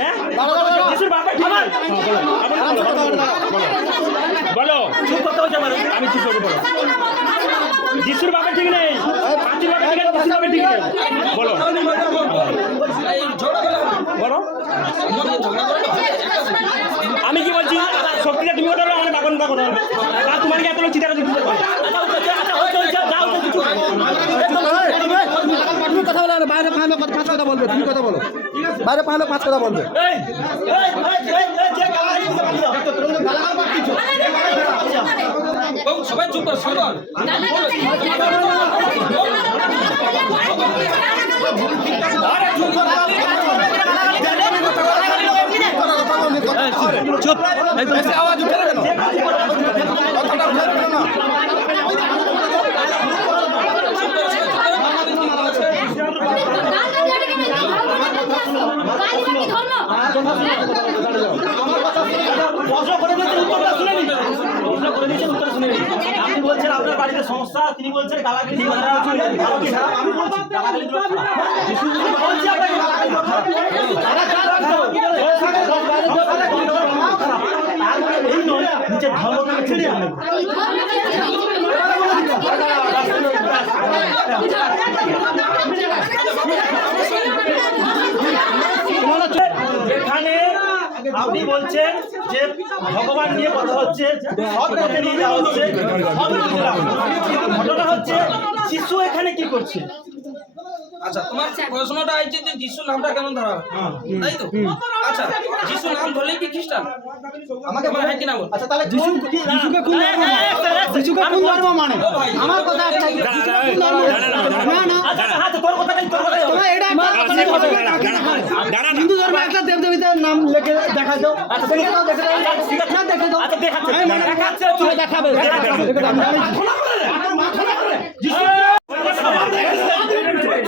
হ্যাঁ আমি কি বলছি শক্তিটা তুমি বলো আমার বাগন কথা বলো তোমার কি এত চিন্তা বাইরে পাঁচ লোক পাঁচ কথা বলবে তুমি কথা বলো। বাইরে পাঁচ লোক পাঁচ কথা বলবে। এই এই এই এই যে গালাগালি দিতে পারি না। সবাই চুপ কর সবাই প্রশ্ন করে দিয়েছেন উত্তরটা শুনে নিন প্রশ্ন করে দিয়েছেন উত্তর শুনে নিন আপনি বলছেন আপনার বাড়িতে সমস্যা তিনি বলছেন গালাগালি দিয়ে কথা হচ্ছে ভালো কি খারাপ আমি বলছি গালাগালি দিলে খারাপ। যিশু বলছি আপনাকে গালাগালি দিলে খারাপ। তারা খারাপ তো। ওর সাথে দশ বাইরে দশ বাইরে গন্ডগোল খারাপ, খারাপ। তার মানে এই নয় নিজের ধর্মকে ছেড়ে আনবে আপনি বলছেন যে ভগবান নিয়ে কথা হচ্ছে সব পথে নিয়ে যাওয়া হচ্ছে। ঘটনা হচ্ছে, শিশু এখানে কি করছে? আচ্ছা তোমার প্রশ্নটা হয়েছে যে যিশু নামটা কেন ধরা হয়? তাই তো? আচ্ছা যিশু নাম ধরলেই কি খ্রিস্টান? আমাকে বলে হ্যাঁ কিনা বল? আচ্ছা তাহলে যিশু যিশুকে কোন ধর্ম মানে? যিশুকে কোন ধর্ম মানে? আমার কথা একটাই না না আচ্ছা আচ্ছা, আচ্ছা তোর কথাটাই তোর হবে। তোমার এটা একটা হিন্দু ধর্মে একটা দেব দেবীদের নাম লিখে দেখা দাও। আচ্ছা দেখে দাও। না দেখে দাও। আচ্ছা মনে- দেখাবে দেখাবে দেখে দাও ইতিহাস বই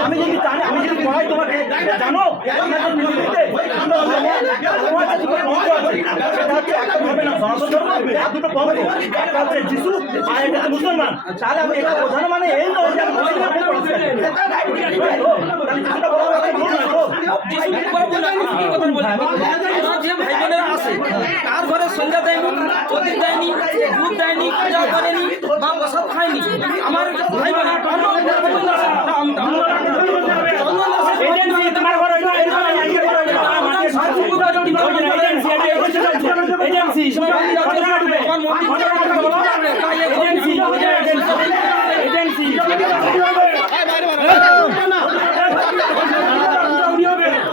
আমি যদি জানি আমি যদি পড়াই তোমাকে জানো মুসলমান তাহলে আমি এটা মানে এই যে ভাই বোনেরা আছে কার ঘরে সন্ধ্যা দেয়নি প্রদীপ দেয়নি দুধ দেয়নি পূজা করেনি বা প্রসাদ খায়নি। আমার ভাই বোন এজেন্সি তোমার ঘর হইল এই ঘর এই ঘর হইল তোমার মাঝে সাথে পূজা জড়ি করে এজেন্সি এটা এজেন্সি এজেন্সি ঘটনা ঘটবে ঘটনা ঘটবে বলো এজেন্সি এজেন্সি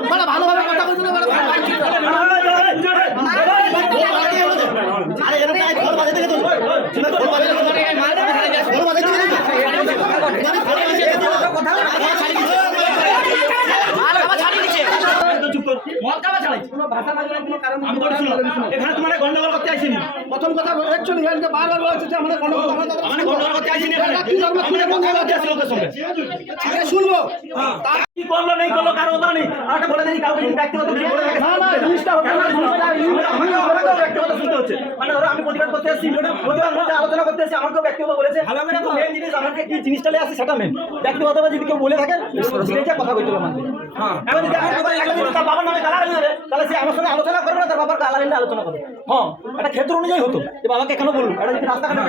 বড় ভালোভাবে কথা বলতে পারো আরে এটা ঘর বাজে দেখে তো ঘর বাজে ঘর বাজে এখানে তোমার গন্ডগোল করতে প্রথম কথা অ্যাকচুয়ালি এখানে বারবার বলছে যে আমাদের গন্ডগোল আমাদের মানে গন্ডগোল করতে আইসিনি এখানে। কি ধর্ম কি আমাদের ধর্ম কথা লোকের সঙ্গে। শুনব। কি করল নেই করল কারও কথা নেই? আমাকে বলে দেই কাউকে যদি ব্যক্তিগত কিছু বলে থাকে না, না, জিনিসটা হবে না, জিনিসটা আমাকে আমাকেও ব্যক্তিগত শুনতে হচ্ছে। মানে ধরো আমি প্রতিবাদ করতে এসেছি প্রতিবাদ করতে আলোচনা করতে এসেছি আমাকেও ব্যক্তিগত বলেছে। মেন জিনিস আমাকে কি জিনিসটা নিয়ে আসে সেটা মেন ব্যক্তিগত যদি কেউ বলে থাকে সেটা কথা বলতে হবে হ্যাঁ। এবার যদি একবার একটা যদি তার বাবার নামে গালাগালি দেবে তাহলে সে আমার সঙ্গে আলোচনা করবে না তার বাবার গালাগালি আলোচনা করবে। হ্যাঁ একটা ক্ষেত্র অনুযায়ী হতো। যে বাবাকে কেন বলুন এটা যদি রাস্তাঘাটে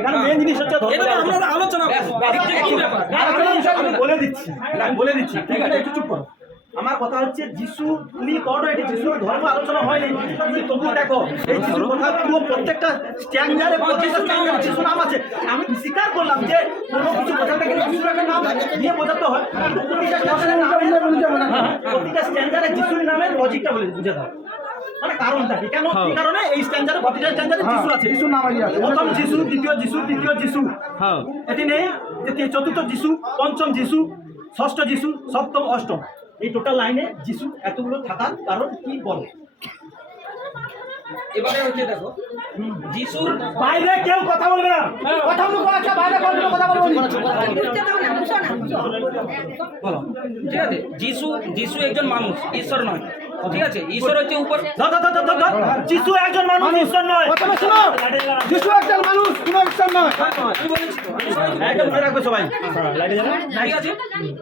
এখানে মেন জিনিস হচ্ছে আলোচনা বলে দিচ্ছি। বলে দিচ্ছি। ঠিক আছে? একটু চুপ করো। আমার কথা হচ্ছে যিশু তুমি করো এটি যিশুর ধর্ম আলোচনা হয়নি। কিন্তু তবুও দেখো এই যিশুর কথা পুরো প্রত্যেকটা স্ট্যান্ডারে প্রত্যেকটা স্ট্যান্ডারে যিশু নাম আছে। আমি স্বীকার করলাম যে কোনো কিছু বোঝাতে গেলে যিশুর একটা নাম নিয়ে বোঝাতে হয়। কিন্তু প্রতিটা স্ট্যান্ডারে নামে হ্যাঁ, প্রতিটা স্ট্যান্ডারে যিশুর নামের লজিকটা বলে বুঝে দাও। মানে কারণটা কি? কেন? কি কারণে? এই স্ট্যান্ডারে প্রতিটা স্ট্যান্ডারে যিশু আছে। যিশুর নাম আছে। প্রথম যিশু দ্বিতীয় যিশু তৃতীয় যিশু। এটি নেই চতুর্থ যিশু পঞ্চম যিশু ষষ্ঠ যিশু সপ্তম অষ্টম। এই টোটাল লাইনে যিশু এতগুলো থাকার কারণ কি বলে? এবারে হচ্ছে দেখো যিশুর বাইরে কেউ কথা বলবে না। কথা বলব আচ্ছা বাইরে কোনো কথা বলব না। ঠিক আছে? যিশু যিশু একজন মানুষ ঈশ্বর নয়। ঠিক আছে ঈশ্বর হচ্ছে উপর। যিশু একজন মানুষ ঈশ্বর নয়। প্রথমে শোনো। যিশু একজন মানুষ কোনো ঈশ্বর নয়। আমি বলেছি তো, আমি সবাইকে বলছি। একটা মনে রাখবে সবাই। ঠিক আছে?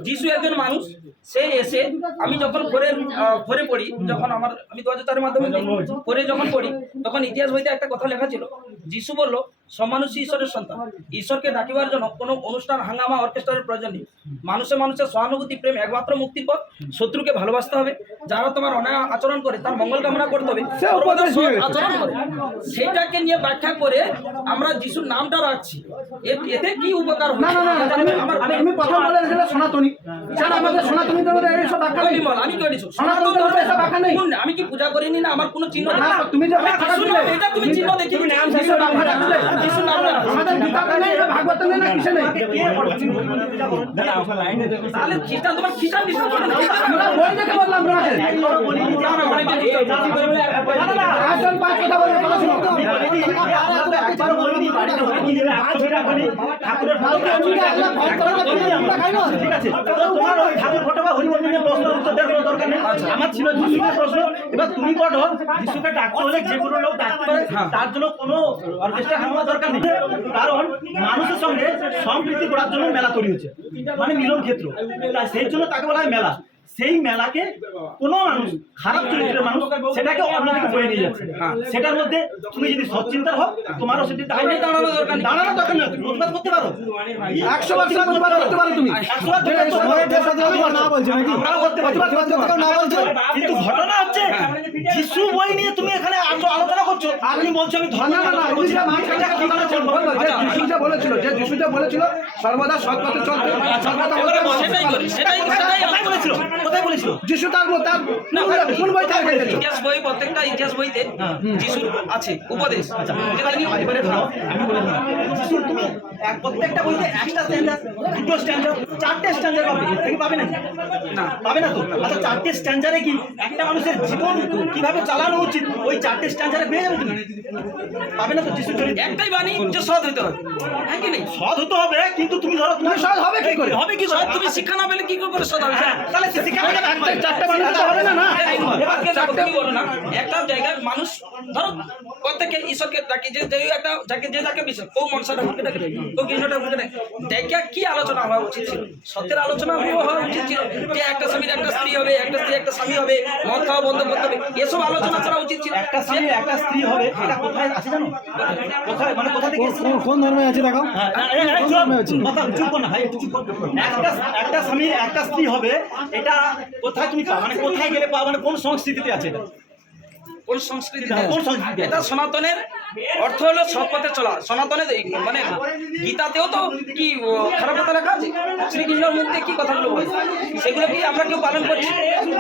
যিশু একজন মানুষ সে এসে আমি যখন পড়ে আহ, পড়ি যখন আমার আমি দু হাজার চারের মাধ্যমে পড়ে যখন পড়ি তখন ইতিহাস বইতে একটা কথা লেখা ছিল। যিশু বলল সব মানুষই ঈশ্বরের সন্তান। ঈশ্বরকে ডাকিবার জন্য কোনো অনুষ্ঠান হাঙ্গামা অর্কেস্ট্রারের প্রয়োজন নেই। মানুষে মানুষের সহানুভূতি প্রেম একমাত্র মুক্তির পথ শত্রুকে ভালোবাসতে হবে। যারা তোমার আচরণ করে তার মঙ্গল কামনা করতে হবে। আচরণ করে। সেটাকে নিয়ে ব্যাখ্যা করে আমরা যিশুর নামটা রাখছি। এতে কি উপকার আমি বলে সনাতনী। স্যার আমাদের কি করেছি? আমি পূজা করিনি না? আমার কোনো চিহ্ন এটা তুমি চিহ্ন দেখি তুমি নাম ঠাকুর ফটো বা হরিবল প্রশ্ন উত্তর দেওয়ার দরকার নেই আমার ছিল যিশুকে প্রশ্ন এবার তুমি পড়ো যিশুকে ডাকতে হলে যে কোনো লোক ডাকতে পারে তার জন্য কোনো অর্কেস্ট্রা হামলা দরকার নেই কারণ মানুষের সঙ্গে সম্প্রীতি করার জন্য মেলা তৈরি হচ্ছে মানে মিলন ক্ষেত্র। সেই জন্য তাকে বলা হয় মেলা। সেই মেলাকে কোনো মানুষ খারাপ চরিত্রের মানুষ সেটাকে অন্যদিকে বয়ে নিয়ে যাচ্ছে। সেটার মধ্যে তুমি যদি সচ্চিন্তার হও তোমারও সেটি দাঁড়ানো দরকার দাঁড়ানো দরকার নেই তুমি প্রতিবাদ করতে পারো। একশো বার প্রতিবাদ করতে পারো তুমি। না? আমরাও করতে পারি। কিন্তু ঘটনা হচ্ছে যিশু বই নিয়ে তুমি এখানে আলো- আলোচনা করছ তুমি আমি ধর্ম না না না বলছি। ইলিশা মাছ এটা কি করে চলবে? বলব। যে যিশু যে বলেছিল যে বলেছিল সর্বদা সৎ পথে চলতে সৎ কথা বলতে বলতে। সেটাই করি, সেটাই সেটাই কোথায় বলেছিল কোথায় বলেছিল। যিশু তার তার কোন- কোন বই থেকে ইতিহাস বই প্রত্যেকটা ইতিহাস বইতে যিশুর আছে উপদেশ যেটা তিনি এবারে ধরো আমি বলে দিই যিশুর তুমি এক প্রত্যেকটা বইতে একটা স্ট্যান্ডার দুটো স্ট্যান্ডার চারটে স্ট্যান্ডার পাবে। থেকে পাবে নাকি? না। পাবে না তো। আচ্ছা চারটে স্ট্যান্ডারে কি একটা মানুষের জীবন কীভাবে চালানো উচিত? ওই চারটে স্ট্যান্ডারে পেয়ে যাবে তুমি? পাবে না তো যিশুর চরিত্র? একটাই বাণী যে সৎ হতে হবে। হ্যাঁ কি নেই? সৎ হতে হবে কিন্তু তুমি ধরো তুমি সৎ হবে কি করে? হবে কি সৎ তুমি শিক্ষা না পেলে কি করে সৎ হবে? তাহলে শিক্ষা পেলে একটা- হবে না না, একটা জায়গায় মানুষ ধরো প্রত্যেকে ঈশ্বরকে ডাকে যে যে একটা যাকে যে যাকে বিশ্বাস কেউ মনসা ঠাকুরকে ডাকে কেউ কৃষ্ণ ঠাকুরকে ডাকে। দেখে কি আলোচনা হওয়া উচিত ছিল? সত্যের আলোচনা হওয়া উচিত ছিল। যে একটা স্বামীর একটা স্ত্রী হবে একটা স্ত্রী একটা স্বামী হবে মদ খাওয়া বন্ধ করতে হবে এসব আলোচনা করা উচিত ছিল। একটা স্বামী একটা স্ত্রী হবে এটা কোথায় আছে জানো? কোথায়? মানে কোথা থেকে কোন ধর্মে আছে দেখো হ্যাঁ, এই, এই, চুপ, কথা চুপ কর না ভাই একটু চুপ কর। একটা একটা স্বামীর একটা স্ত্রী হবে এটা কোথায় তুমি মানে কোথায় গেলে পাওয়া মানে কোন সংস্কৃতিতে আছে কোন সংস্কৃতি কোন সংস্কৃতি এটা সনাতনের অর্থ হলো সৎ পথে চলা। সনাতনের এই মানে গীতাতেও তো কি খারাপ কথা লেখা আছে? শ্রীকৃষ্ণের মুখ কি কথাগুলো বলে? সেগুলো কি আমরা কেউ পালন করছি?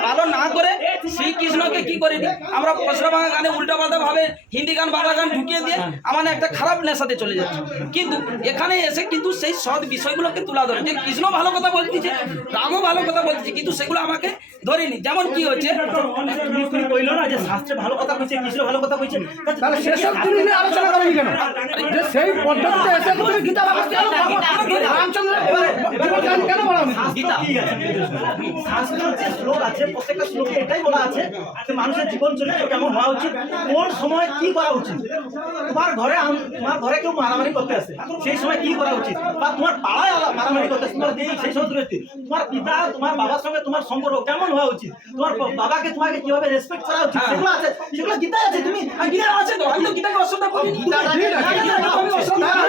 পালন না করে শ্রীকৃষ্ণকে কি করিনি আমরা পশরা বাংলা গানে উল্টা পাল্টা ভাবে হিন্দি গান বাংলা গান ঢুকিয়ে দিয়ে আমার একটা খারাপ নেশাতে চলে যাচ্ছে। কিন্তু এখানে এসে কিন্তু সেই সৎ বিষয়গুলোকে তুলা ধরে। যে কৃষ্ণ ভালো কথা বলতেছে রামও ভালো কথা বলতেছে কিন্তু সেগুলো আমাকে ধরেনি। যেমন কি হচ্ছে তুমি তুমি কইলো না যে শাস্ত্রে ভালো কথা কইছে কৃষ্ণ ভালো কথা কইছে? নিয়ে আলোচনা করনি কেন? যে সেই পদ্ধতিতে এসে তুমি গীতা বাবা কেন রামচন্দ্র জীবন কাহিনী কেন বলো গীতা শ্লোক আছে প্রত্যেকটা শ্লোকে এটাই বলা আছে যে মানুষের জীবন চরিত্র কেমন হওয়া উচিত কোন সময় কি করা উচিত। তোমার ঘরে তোমার ঘরে কেউ মারামারি করতে আসে সেই সময় কি করা উচিত? বা তোমার পাড়ায় মারামারি করতে আসে তোমার যেই সেই সমস্ত ব্যক্তি তোমার পিতা তোমার বাবার সঙ্গে তোমার সম্পর্ক কেমন হওয়া উচিত? তোমার বাবাকে তোমাকে কীভাবে রেসপেক্ট করা উচিত? সেগুলো আছে সেগুলো গীতায় আছে। তুমি গীতা আছে তো? আমি তো গীতাকে করিনি। আমি অসম্ভব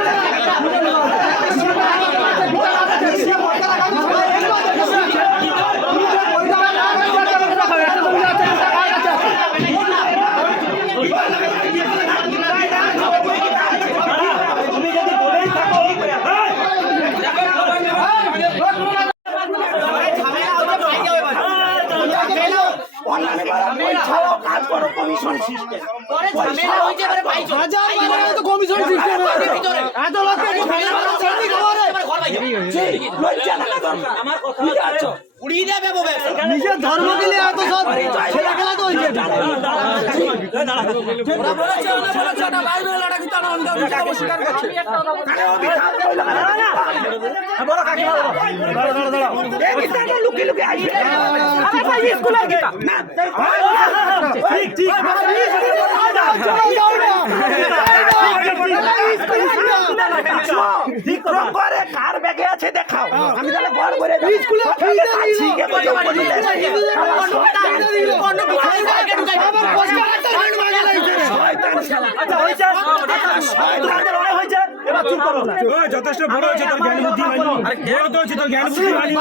তুমি যদি বলেই থাকো হাজার কমিশন সিস্টেম এত লোককে লজ্জা দরকার আমার কথা উড়িয়ে দেবে ববে নিজের এত সব ছেলে খেলা তো হয়েছে ঠিক ঠিক ঠিক করে আমি তাহলে ঘর করে স্কুলে আচ্ছা যথেষ্ট বড় হয়েছে তোর জ্ঞান বুদ্ধি হয়নি বড় তো হয়েছে তোর জ্ঞান বুদ্ধি হয়নি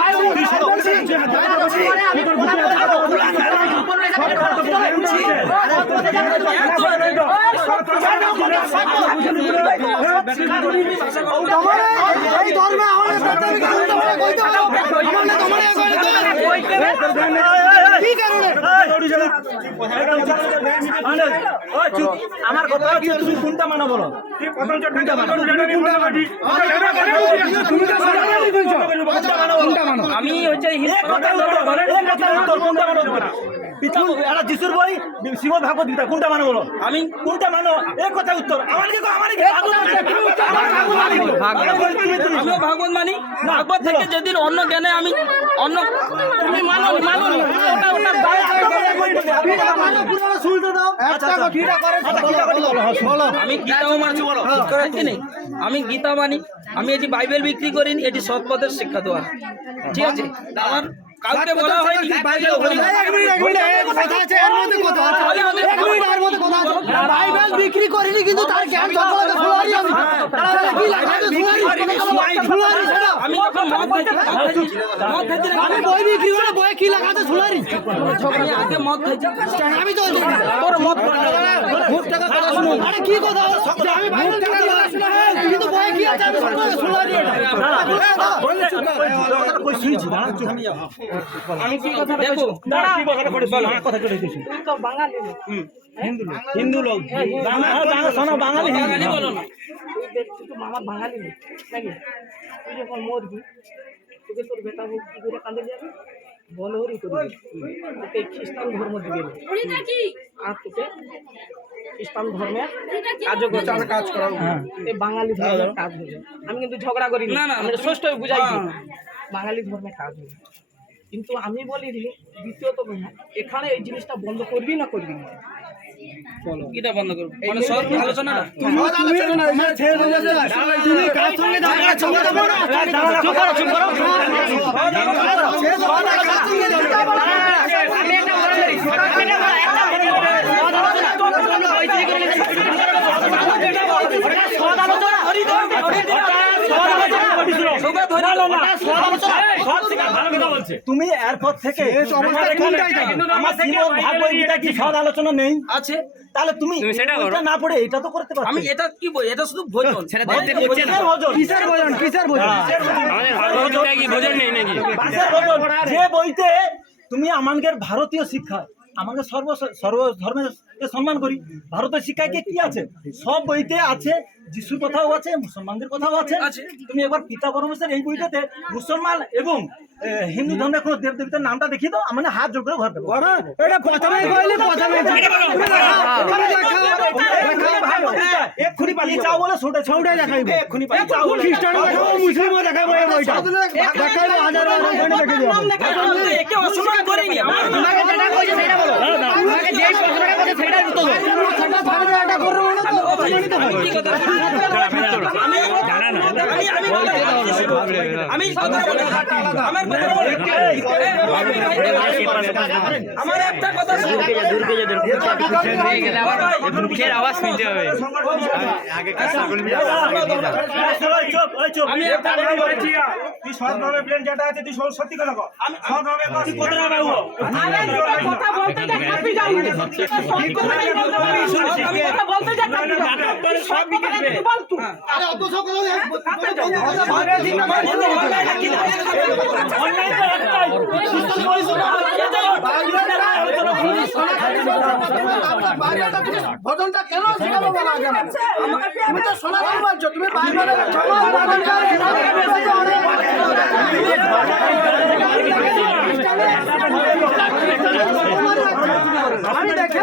আমার কথা হচ্ছে তুমি কোনটা মানো? বলো কোনটা মানো? আমি হচ্ছে কোনটা মানো? বলো? পিতা একটা যিশুর বই শ্রীমদ ভাগবত গীতা কোনটা মানো বলো? আমি? কোনটা মানো? এই কথা উত্তর। আমার কি আমার কি আমিও ভাগবত মানি। ভাগবত থেকে যেদিন অন্য জ্ঞানে আমি অন্য তুমি মানো। মানো ওটা ওটা শুনতে দাও। একটা কিটা করে বলো আমি গীতাও মানছি বলো। কি নেই? আমি গীতা মানি। আমি এটি বাইবেল বিক্রি করিনি এটি সৎ পথের শিক্ষা দেওয়া। ঠিক আছে? আমার কাউকে বলা হয়নি। এক মিনিট এক মিনিট কথা আছে এর মধ্যে কথা আছে। এক মিনিট এর মধ্যে কথা আছে। বাইবেল বিক্রি করিনি কিন্তু তার জ্ঞান সম্পর্কে ফুলারি আমি। তাহলে কি আছে? ফুলারি ফুলারি সেটা আমি যখন মদ খাইছি মদ খাইছি আমি বই বিক্রি করে বই কি আছে? ফুলারি আমি আগে মদ খাইছি আমি তো তোর মত মুখ টাকা কথা শুনুন আরে কি কথা আমি বাইবেল হিন্দু লোক। শোনো বাঙালি বাঙালি বলো না। তুই মামা বাঙালি নাকি? তুই যখন মরবি তোকে তোর বেটা বউ কি করে কাঁদে যাবে? বল হরি করবি তোকে খ্রিস্টান ধর্ম দিবে। আর তোকে খ্রিস্টান ধর্মে কাজ কাজ করা এই বাঙালি ধর্মের কাজ হবে। আমি কিন্তু ঝগড়া করি না, না, স্পষ্ট বুঝাই। হ্যাঁ। বাঙালি ধর্মে কাজ হবে। কিন্তু আমি বলি দ্বিতীয়ত এখানে এই জিনিসটা বন্ধ করবি না করবি না? কিটা বন্ধ করব মানে সব আলোচনাটা তুমি কার সঙ্গে দাঁড়িয়ে আছো চুপ করো চুপ করো সবাই ধরে নাও না। তুমি এরপর থেকে আমার এখানে আমার শ্রীমদ ভাগবত গীতা কি সদ আলোচনা নেই। আছে। তাহলে তুমি ওইটা না পড়ে এটা তো করতে পারো আমি এটা কি বই এটা শুধু ভোজন। কিসের ভোজন? কিসের ভোজন? কিসের ভোজন? বাসের ভোজন। যে বইতে তুমি আমাদের ভারতীয় শিক্ষা আমাকে সর্ব সর্ব ধর্মের সম্মান করি? ভারতের শিক্ষায় কি আছে? সব বইতে আছে যিশুর কথাও আছে মুসলমানদের কথাও আছে। তুমি একবার পিতা পরমেশ্বর এই বইটাতে মুসলমান এবং হিন্দু ধর্মের কোনো দেব দেবতার নামটা দেখিয়ে দাও মানে হাত জোর করে ঘর দেবো। এটা প্রথমে কইলে প্রথমে এক্ষুনি পালিয়ে যাও বলে ছোটে ছোটে দেখাইব। এক্ষুনি পালিয়ে যাও খ্রিস্টান দেখাবো মুসলিম দেখাবো এই বইটা। দেখাইবো হাজার হাজার করে দেখে দিও আমি তো একে অসম্মান সেটা ছাড়বে এটা করব না তো অপমানিত আমি হবে কি কথা? আমি আমি আমি আমি আমার কথা একটা কথা মুখের আওয়াজ শুনতে হবে আমি একটা কথা বলছি তুই সৎভাবে প্লেন যেটা আছে তুই সত্যি কথা কর আমি সৎভাবে কথা বলতে যা কাঁপি যাও আমি কথা বলতে যা যাও সব বিকে দিবে বল তুই আরে অত সকল ভজনটা কেন বলা যায় না? তো তুমি আমি দেখে